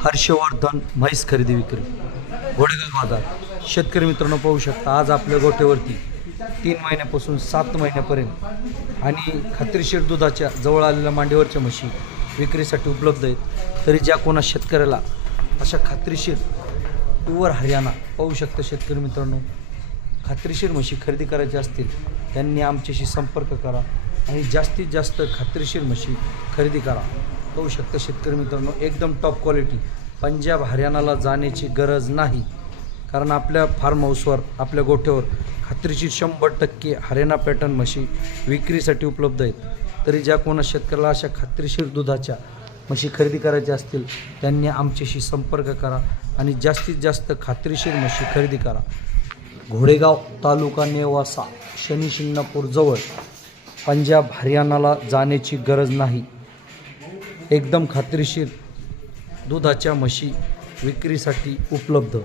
हर्षवर्धन म्हैस खरेदी विक्री घोडेगाव बाजार। शेतकरी मित्रांनो पाहू शकता आज आपल्या गोठ्यावरती 3 महिन्यापासून 7 महिन्यापर्यंत आणि खात्रीशीर दुधाच्या जवळ आलेल्या मांडीवरच्या म्हशी विक्रीसाठी उपलब्ध आहेत। तरी ज्या कोणा शेतकऱ्याला अशा खात्रीशीर प्युअर हरियाणा पाहू शकता शेतकरी मित्रांनो खात्रीशीर म्हशी खरेदी करायची असतील त्यांनी आमच्याशी संपर्क करा आणि जास्तीत जास्त खात्रीशीर म्हशी खरेदी करा। पाहू शकता शेतकरी मित्रांनो एकदम टॉप क्वालिटी, पंजाब हरियाणाला जाण्याची गरज नाही, कारण आपल्या फार्म हाऊसवर आपल्या गोठ्यावर खात्रीशीर 100% हरियाणा पॅटर्न म्हशी विक्रीसाठी उपलब्ध आहेत। तरी ज्या कोणा शेतकऱ्याला अशा खात्रीशीर दुधाच्या म्हशी खरेदी करायच्या असतील त्यांनी आमच्याशी संपर्क करा आणि जास्तीत जास्त खात्रीशीर म्हशी खरेदी करा। घोडेगाव तालुका नेवासा शनी शिंगणापूर जवळ, पंजाब हरियाणाला जाण्याची गरज नाही, एकदम खात्रीशीर दुधाच्या म्हशी विक्रीसाठी उपलब्ध।